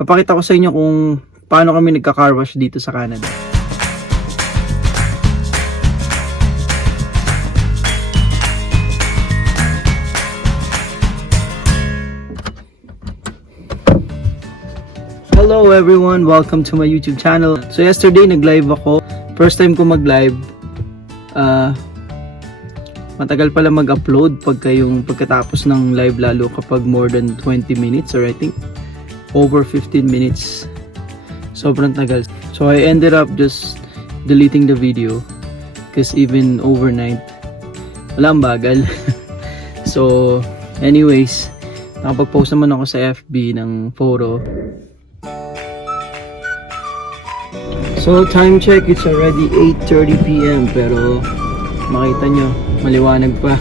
papakita ko sa inyo kung paano kami nagka-car wash dito sa Canada. Hello everyone, welcome to my YouTube channel. So yesterday nag-live ako. First time ko mag-live. Matagal pala mag-upload pagkatapos ng live, lalo kapag more than 20 minutes or I think over 15 minutes. Sobrang tagal. So I ended up just deleting the video because even overnight walang bagal. So anyways, nakapag-post naman ako sa FB ng photo. So time check, it's already 8:30 PM pero makita nyo, maliwanag pa.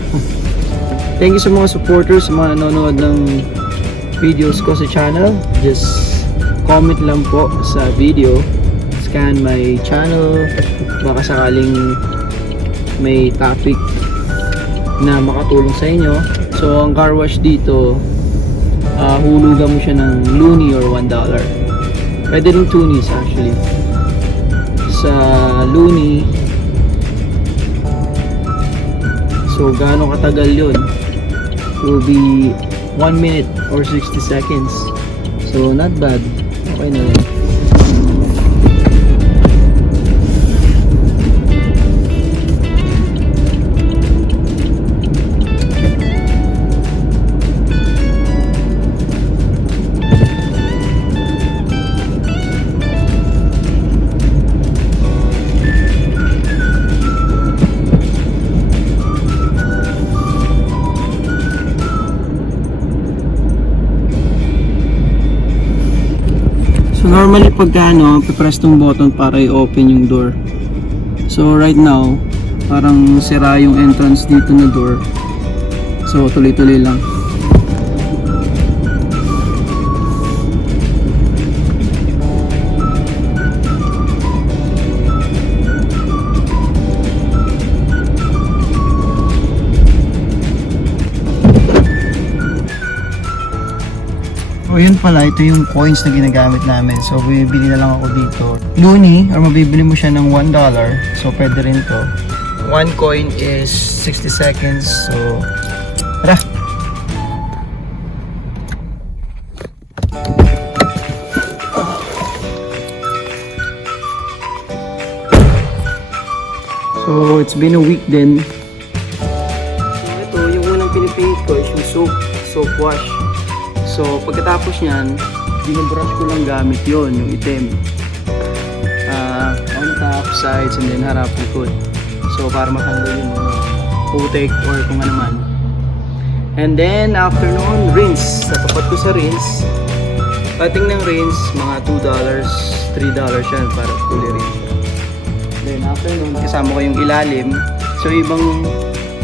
Thank you sa mga supporters, sa mga nanonood ng videos ko sa channel. Just comment lang po sa video, scan my channel, baka sakaling may topic na makatulong sa inyo. So ang car wash dito, hulugan mo siya ng loonie or $1. Pwede rin toonies actually. Sa loonie, so gaano katagal yun? It will be 1 minute or 60 seconds. So not bad. Okay na rin. So normally pagka pipress tong button para i-open yung door. So right now, parang sira yung entrance dito na door. So tuloy-tuloy lang. So yun pala, ito yung coins na ginagamit namin. So bibili na lang ako dito. Loonie, or mabibili mo siya ng $1. So pwede rin to. 1 coin is 60 seconds. So tara! So it's been a week din. So ito, yung unang pinipaint ko is yung soap wash. So pagkatapos niyan, binubrush ko lang gamit yon, yung itim. On top, sides, and then harap, likod. So para matanggal yung putik or kung ano man. And then after noon, rinse. Tatapat ko sa rinse. Pating ng rinse, mga $2, $3 yan para fully rinse. Then after noon, kasama ko yung ilalim. So ibang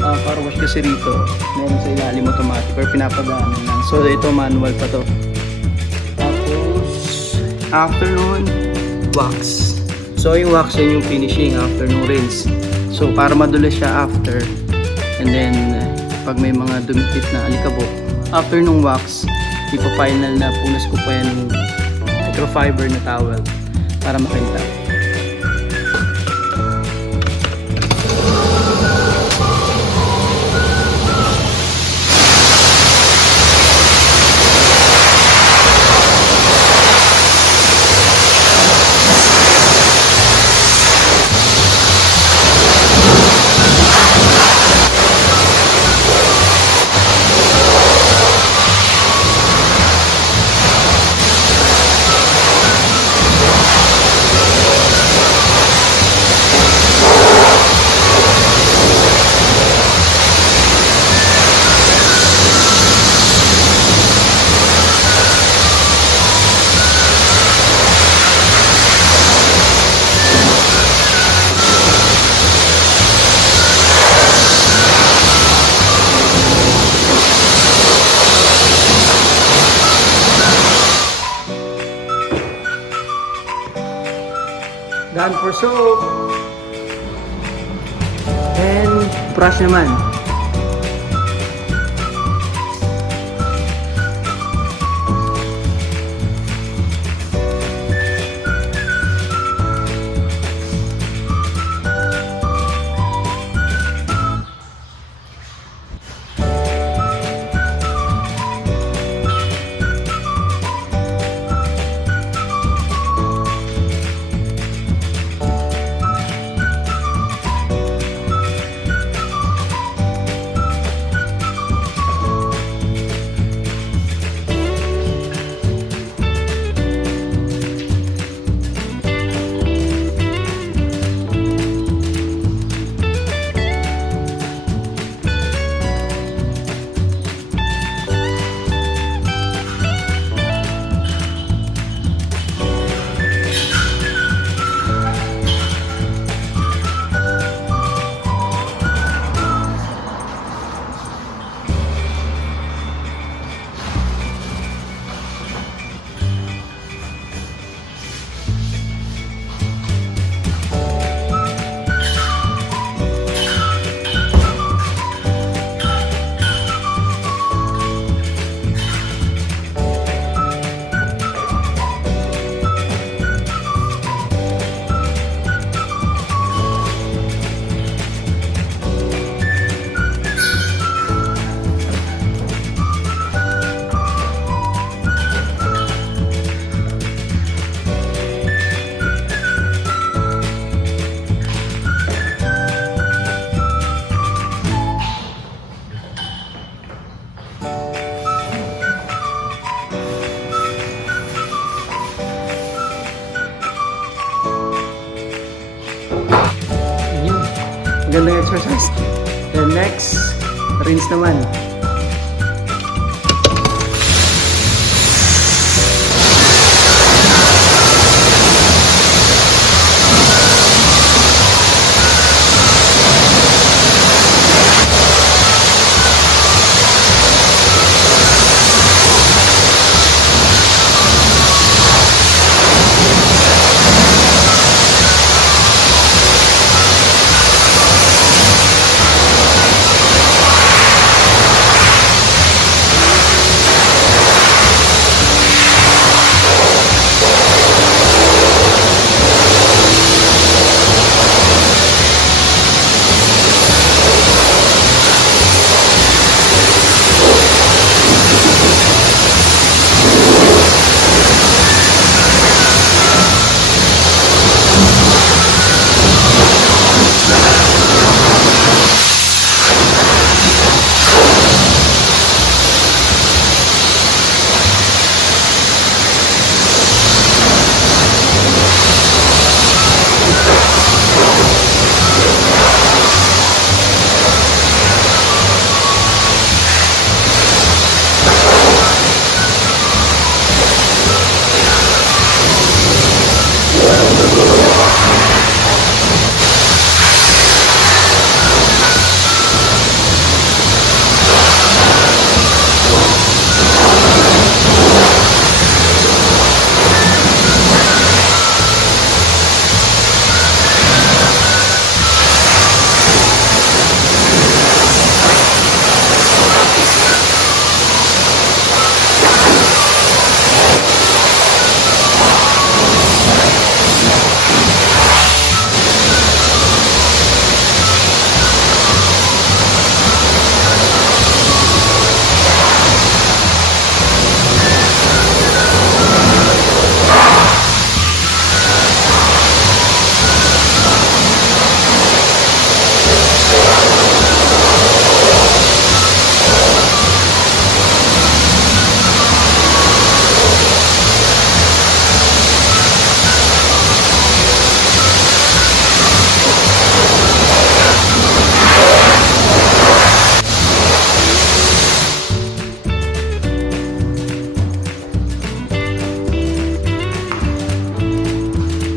car wash kasi rito, meron sa ilalim automatic or pinapadaanan lang. So ito manual pa to. Tapos afternoon, wax. So yung wax yun yung finishing after nung rinse. So para madulas siya after. And then pag may mga dumikit na alikabok, after nung wax, ipa-final na punas ko pa yan ng microfiber na towel para makita. Done for soap. And brush naman. magandang exercise. Then next, rinse naman.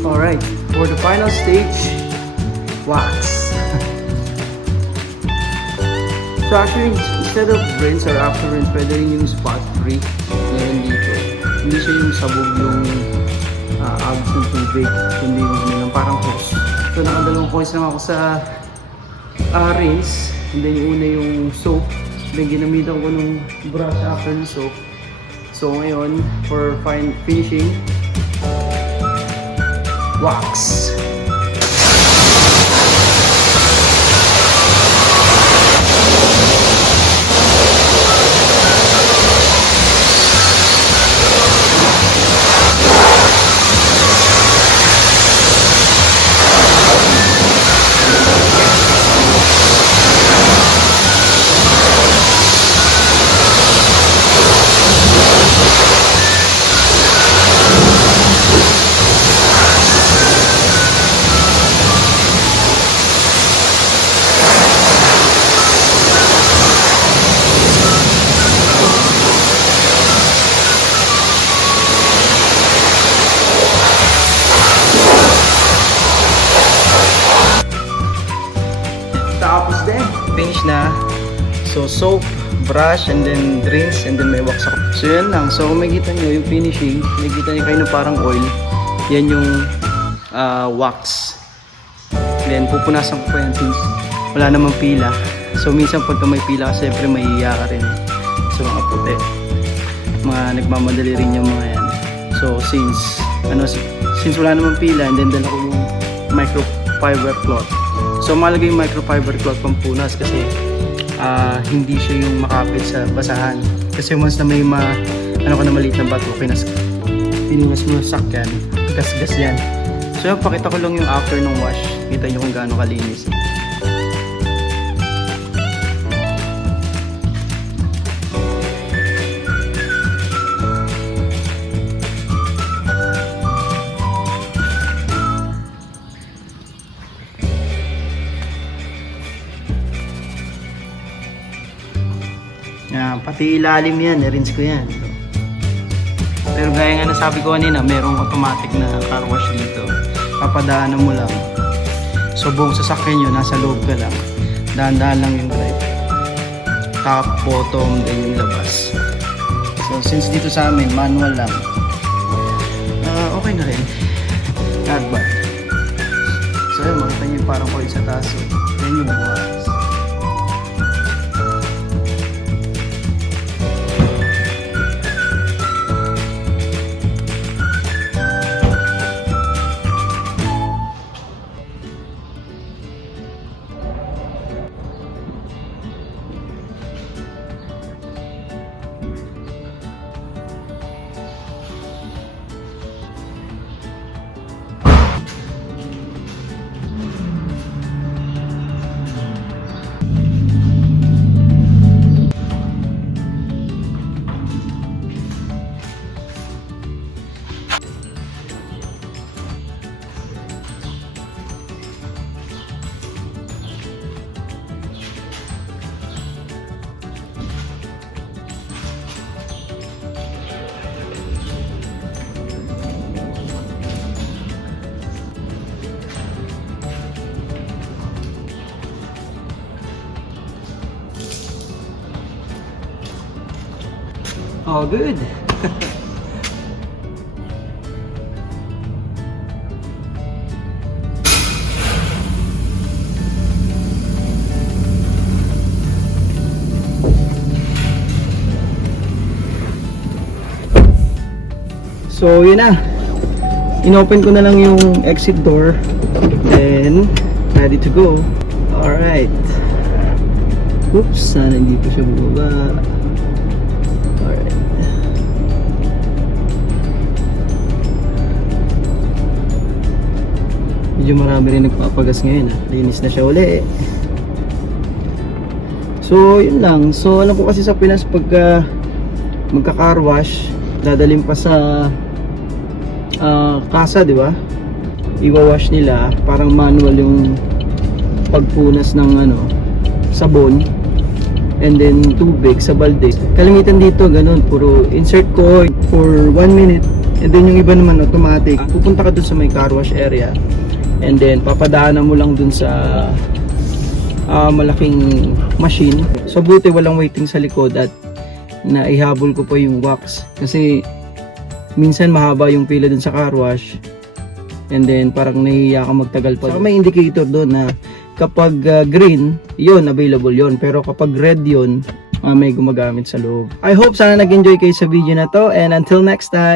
Alright, for the final stage, wax. So actually, instead of rinse or after rinse, pwede rin yung spot free. Meron dito. Hindi siya yung sabog yung agos ng tubig, kundi yung parang hose. So nakadalawang coins lang ako sa rinse. And then yung una yung soap. Then ginamitan ko nung brush after the soap. So ngayon, for finishing, wax. Tapos din, finish na. So soap, brush, and then rinse, and then may wax ako. So yan lang. So kung makikita nyo yung finishing, makikita nyo kayo na parang oil. Yan yung wax. Then pupunasan ko pa yan since wala namang pila. So minsan pagka may pila, siyempre mahihiya ka rin sa mga puti. Mga nagmamadali rin yung mga yan. So since wala namang pila, and then dala ko yung microfiber cloth. So malagay yung microfiber cloth pampunas kasi hindi siya yung makapit sa basahan. Kasi once na may maliit na bato, pinunas mo sa sakyan, gas-gas yan. So pakita ko lang yung after ng wash. Kita nyo kung gaano kalinis. pati ilalim yan, rinse ko yan. Pero gaya nga nasabi ko kanina, merong automatic na car wash dito. Papadaanan mo lang. So buong sasakyan nyo, nasa loob ka lang. Dahan-dahan lang yung drive. Top, bottom, then yung labas. So since dito sa amin, manual lang. Okay na rin. Not bad. So yun, makita nyo yung parang coil sa taas. Yan yung bukas. Oh, good. So, yun na. Inopen ko na lang yung exit door. Then, ready to go. Alright. Oops, sana hindi ko siya bumaba. Medyo marami rin nagpapagas ngayon. Linis na siya uli. So yun lang. So alam ko kasi sa Pinas pagka magka-car wash, dadalhin pa sa kasa, di ba? Iwa-wash nila, parang manual yung pagpunas ng sabon and then tubig sa balde. Kalimitan dito ganun, puro insert ko for 1 minute and then yung iba naman automatic. Pupunta ka dun sa may car wash area. And then papadaanan mo lang dun sa malaking machine. So buti walang waiting sa likod at naihabol ko pa yung wax. Kasi minsan mahaba yung pila dun sa car wash. And then parang nahihiya ka magtagal pa. Saka may indicator doon na kapag green, yon available yon. Pero kapag red yon, may gumagamit sa loob. I hope sana nag-enjoy kayo sa video na to. And until next time.